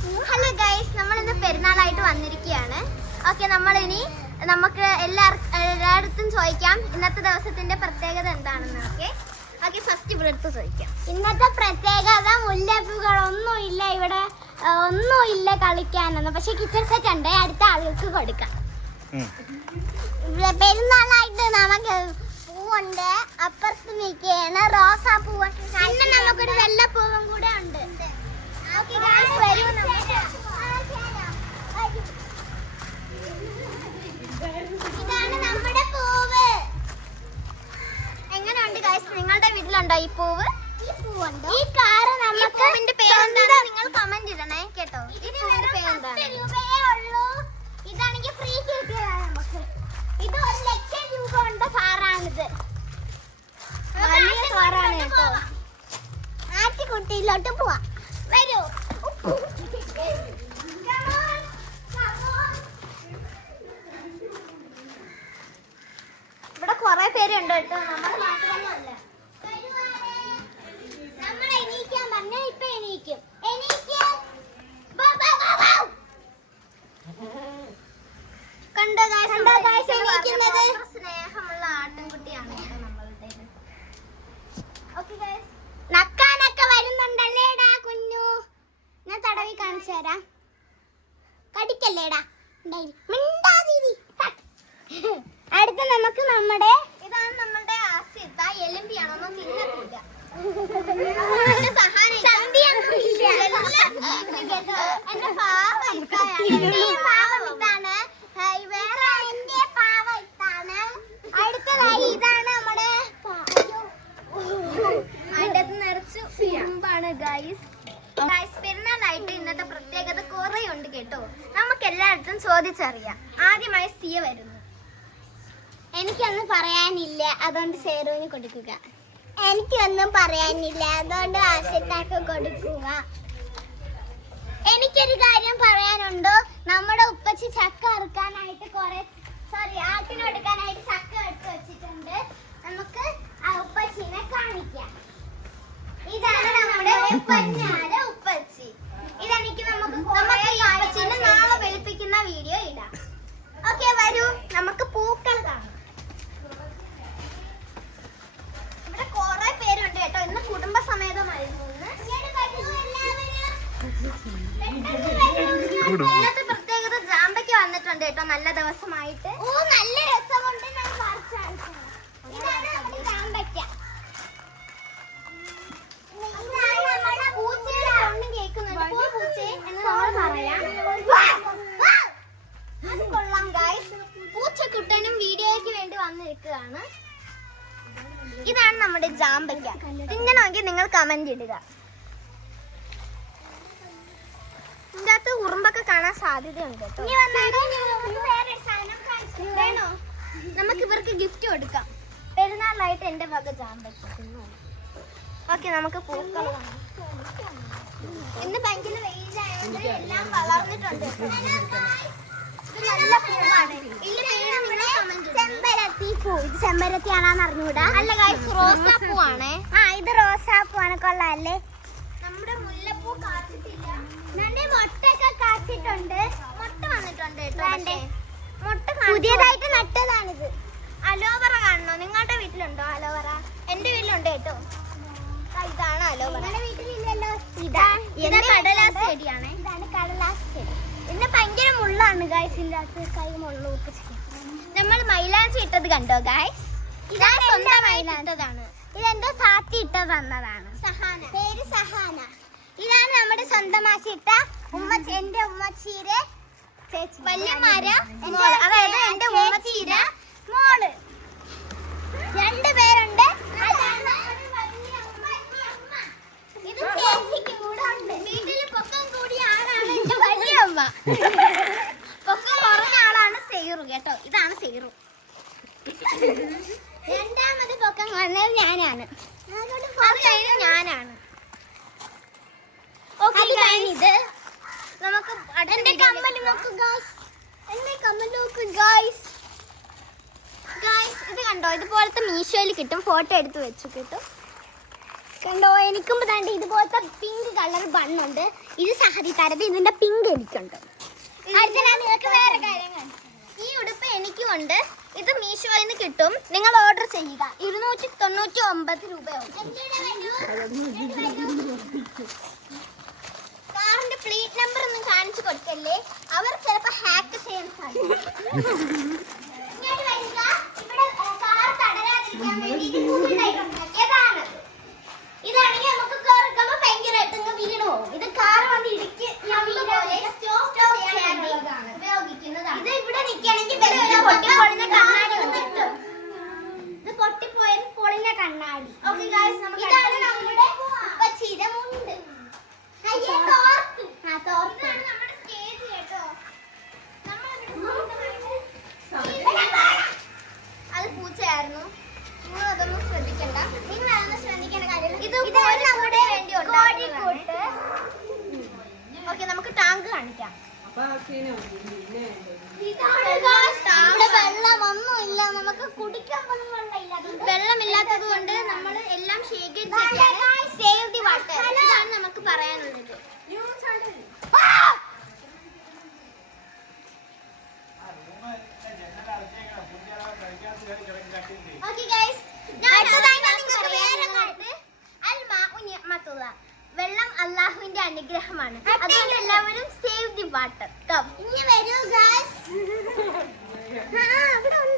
Hello guys, നമ്മളിന്ന് പെരുന്നാളായിട്ട് വന്നിരിക്കുകയാണ്. ഓക്കെ, നമ്മളിനി നമുക്ക് എല്ലായിടത്തും ചോദിക്കാം ഇന്നത്തെ ദിവസത്തിന്റെ പ്രത്യേകത എന്താണെന്ന്. ഓക്കെ, ഫസ്റ്റ് ഇവിടെ അടുത്ത് ചോദിക്കാം. ഇന്നത്തെ പ്രത്യേകത മുല്ലപ്പൂകളൊന്നുമില്ല ഇവിടെ, ഒന്നുമില്ല കളിക്കാനൊന്നും. പക്ഷെ കിച്ചൺ സെറ്റ് ഉണ്ട്, അടുത്ത ആളുകൾക്ക് കൊടുക്കാം. പെരുന്നാളായിട്ട് നമുക്ക് പൂവുണ്ട്, അപ്പുറത്ത് നിൽക്കുകയാണ് റോസാ പൂവ്. പിന്നെ നമുക്കൊരു വെള്ളപ്പൂവും കൂടെ ഉണ്ട്. ഇതാണ് നമ്മുടെ പൂവ്. എങ്ങനെയുണ്ട് ഗൈസ്? നിങ്ങളുടെ വീട്ടിലുണ്ടോ ഈ പൂവ്? ഈ കാറ് നമുക്ക് പേരെന്താണെന്ന് നിങ്ങൾ കമന്റ് ഇടണേ കേട്ടോ. ഈ പൂവിന്റെ പേരെന്താണ്? ഇതാണെങ്കിൽ ഫ്രീ കിട്ടിയതാണ് നമുക്ക്. ഇത് 1,00,000 രൂപ കൊണ്ട് കാറാണിത്. വലിയ കാറാണ് കേട്ടോ. ആറ്റുകുട്ടിയിലോട്ട് പോവാം, വരൂ. ഇവിടെ കുറെ പേരുണ്ട് കേട്ടോ, നമ്മൾ മാത്രമൊന്നുമല്ല. നമ്മൾ എണീക്കാൻ പറഞ്ഞാൽ ഇപ്പൊ എണീക്കും. കണ്ടോ ഗൈസ്, എണീക്കുന്നത് സ്നേഹമുള്ള ആട്ടിൻകുട്ടിയാണ് കേട്ടോ നമ്മളുടെ. ഓക്കെ ഗൈസ്, നക്കാനൊക്കെ വരുന്നുണ്ടല്ലേടാ കുഞ്ഞു. ഞാൻ തടവി കാണിച്ചു തരാം. കടിക്കല്ലേടാ, മിണ്ടാതിരി. അടുത്ത നമുക്ക് നമ്മുടെ ഇതാണ് നമ്മളുടെ ആസിത്ത. എലുമ്പിയാണൊന്നും തിന്നത്തില്ല. എന്റെ പാവം ഇതാണ്. വേറെ എന്റെ പാവം ഇതാണ്. അടുത്തതായി ഇതാണ് നമ്മുടെ അതിൻ്റെ നിറച്ച് കുറുമ്പാണ് ഗൈസ്. പെരുന്നാളായിട്ട് ഇന്നത്തെ പ്രത്യേകത കുറെ ഉണ്ട് കേട്ടോ. നമുക്ക് എല്ലായിടത്തും ചോദിച്ചറിയാം. ആദ്യമായി സിയ വരുന്നു. എനിക്കൊന്നും പറയാനില്ല, അതുകൊണ്ട് സേറുവിന് കൊടുക്കുക. എനിക്കൊന്നും പറയാനില്ല, അതുകൊണ്ട് ആശിത്താക്ക് കൊടുക്കുക. എനിക്കൊരു കാര്യം പറയാനുണ്ടോ? നമ്മുടെ ഉപ്പച്ചി ചക്ക അറുക്കാനായിട്ട് ആട്ടിനെടുക്കാനായിട്ട് ചക്ക എടുത്ത് വെച്ചിട്ടുണ്ട്. നമുക്ക് ആ ഉപ്പച്ചിനെ കാണിക്കാം. ഇതാണ് നമ്മുടെ ഉപ്പച്ചി. ഇതെനിക്ക് നമുക്ക് ഉപ്പച്ചിനെ നാളെ വെളുപ്പിക്കുന്ന വീഡിയോ ഇടാം. ഓക്കെ, വരൂ നമുക്ക് പൂക്കൾ കാണാം. ഇവിടെ കുറെ പേരുണ്ട് കേട്ടോ. ഇന്ന് കുടുംബസമേതമായിരുന്നു. ഇന്നത്തെ പ്രത്യേകത ജാമ്പയ്ക്ക് വന്നിട്ടുണ്ട് കേട്ടോ, നല്ല ദിവസമായിട്ട്. നല്ല രസമുണ്ട്. ഇതാണ് നമ്മുടെ ചാമ്പയ്ക്ക. പൂച്ചയുടെ സൗണ്ടും കേൾക്കുന്നുണ്ട്. പൂച്ചേ എന്ന് നമ്മൾ പറയാം. അത് കൊള്ളാം ഗൈസ്. പൂച്ചക്കുട്ടനും വീഡിയോയ്ക്ക് വേണ്ടി വന്നിരിക്കുകയാണ്. ഇതാണ് നമ്മുടെ ജാമ്പയ്ക്ക. തിന്നണമെങ്കിൽ നിങ്ങൾ കമന്റ് ഇടുക. ഇതിന്റെ അകത്ത് ഉറുമ്പൊക്കെ കാണാൻ സാധ്യതയുണ്ട് കേട്ടോ. വേണോ? നമുക്ക് ഇവർക്ക് ഗിഫ്റ്റ് കൊടുക്കാം. പെരുന്നാളായിട്ട് എന്റെ വക ജാമ്പയ്ക്ക. ഓക്കെ, നമുക്ക് പൂക്കൾ കാണാം. ഇന്ന് ഭയങ്കര വെയിലായതുകൊണ്ട് എല്ലാം വളർന്നിട്ടുണ്ട്. ഇത് നല്ല പൂവാണ്. ചെമ്പരത്തി പൂ. ഇത് ചെമ്പരത്തി ആണെന്ന് അറിഞ്ഞൂടാ. അല്ല ഗൈസ്, റോസാ പൂവാണേ. ഇത് റോസാപ്പൂവാണ്. കൊള്ളാല്ലേ? നമ്മുടെ മുല്ലപ്പൂ കാത്തിട്ടില്ല. മൊട്ടൊക്കെ കാത്തിട്ടുണ്ട്. മുട്ട വന്നിട്ടുണ്ട് കേട്ടോ. വേണ്ടേ? മുട്ട പുതിയതായിട്ട് നട്ടതാണിത്. അലോവറ കാണണോ? നിങ്ങളുടെ വീട്ടിലുണ്ടോ അലോവറ? എന്റെ വീട്ടിലുണ്ട് കേട്ടോ. ഇതാണ് അലോവറ. നിങ്ങളുടെ വീട്ടിലില്ലല്ലോ. ഇത് കടലാസ് ചെടിയാണേ. ഇതാണ് കടലാസ് ചെടി. പിന്നെ ഭയങ്കര മുള്ളാണ് ഗൈസ്. ഇതിന്റെ അകത്ത് കൈ മുള്ളൊക്കെ ചെയ്യും. നമ്മൾ മൈലാഞ്ചി ഇട്ടത് കണ്ടോ ഗൈസ്? ഇതാണ് സ്വന്തമായി ഇട്ടതാണ്. ഇതെന്തോ സാത്തി ഇട്ട് തന്നതാണ്. സഹാന. പേര് സഹാന. ഇതാണ് നമ്മുടെ സ്വന്തമാക്കി ഇട്ട എന്റെ ഉമ്മച്ചീരെ വല്യമാര മോള്. അതായത് എന്റെ ഉമ്മച്ചീര മോള്. 2 പേരുണ്ട്. ഇത് ചേച്ചിക്ക് കൂടെ ഉണ്ട്. വീട്ടിൽ പൊക്കം കൂടിയ ആളാണ് എന്റെ വലിയ അമ്മ. പൊക്കം കുറഞ്ഞ ആളാണ് സെയ്റു കേട്ടോ. ഇതാണ് സെയ്റു. രണ്ടാമത് പൊക്കം കുറഞ്ഞത് ഞാനാണ്. അത് കഴിഞ്ഞ് ഞാനാണ്. ഓക്കെ, ഇത് നമുക്ക് എന്റെ കമ്മൽ നോക്കൂ ഗൈസ്. എന്റെ കമ്മൽ നോക്കൂ ഗൈസ്. ഇത് കണ്ടോ? ഇതുപോലത്തെ മീഷോയിൽ കിട്ടും. ഫോട്ടോ എടുത്ത് വെച്ചു കിട്ടും. കണ്ടോ എനിക്കും താണ്ട് ഇതുപോലത്തെ പിങ്ക് കളർ ബണ്ണുണ്ട്. ഇത് സഹതി തരത്, ഇതിന്റെ പിങ്ക് എനിക്കുണ്ട്. അടുത്ത ഞാൻ നിങ്ങൾക്ക് വേറെ കാര്യങ്ങൾ. ഈ ഉടുപ്പ് എനിക്കും ഉണ്ട്. ഇത് മീഷോയിൽ നിന്ന് കിട്ടും. നിങ്ങൾ ഓർഡർ ചെയ്യുക. 299 രൂപയാവും. കാറിന്റെ പ്ലേറ്റ് നമ്പർ ഒന്നും കാണിച്ചു കൊടുക്കല്ലേ, അവർ ചിലപ്പോ ഹാക്ക് ചെയ്യാൻ സാധിക്കും. ഇങ്ങോട്ട് വരിക. ഇവിടെ കാർ തടരാതിരിക്കാൻ വേണ്ടി പുതിയതായിട്ടുണ്ടാക്കിയതാണ്. ഇതാണെങ്കിൽ നമുക്ക് കേറിക്കുമ്പോ ഭയങ്കരമായിട്ട് വീണു പോകും. ഇത് കാർ വന്ന് ഇടിക്ക് ഉപയോഗിക്കുന്നതാണ്. ഇത് ഇവിടെ നിൽക്കുകയാണെങ്കിൽ പൊട്ടിപ്പൊളിഞ്ഞ കണ്ണാടി കിട്ടും. ഇത് പൊട്ടിപ്പോയ പൊളിഞ്ഞ കണ്ണാടി. ഓക്കെ ഗായ്സ്, നമുക്ക് ഇതാണ് നമ്മുടെ പച്ചിയുടെ മുണ്ട്. ഇതാണ് നമ്മുടെ സ്റ്റേജ് കേട്ടോ. അത് പൂച്ചയായിരുന്നു. നിങ്ങൾ അതൊന്നും ശ്രദ്ധിക്കണ്ട. നിങ്ങൾ അതൊന്നും ശ്രദ്ധിക്കേണ്ട കാര്യമില്ല. ഇത് നമ്മുടെ വേണ്ടി കോഴിക്കോട്ട്. ഓക്കെ, നമുക്ക് ടാങ്ക് കാണിക്കാം. ഇവിടെ വെള്ളമൊന്നുമില്ല, നമുക്ക് കുടിക്കാൻ പോലും വെള്ളമില്ല. വെള്ളമില്ലാത്തത് കൊണ്ട് നമ്മൾ എല്ലാം ശേഖരിച്ചിട്ടാണ് സേവ് ദി വാട്ടർ. ഇതാണ് നമുക്ക് പറയാനുള്ളത്. ഓക്കെ ഗൈസ്, വെള്ളം അല്ലാഹുവിന്റെ അനുഗ്രഹമാണ്. അതുകൊണ്ട് എല്ലാവരും സേവ് ദി വാട്ടർ. ഇനി വരൂ ഗൈസ്. ഇവിടെ ഉണ്ട്.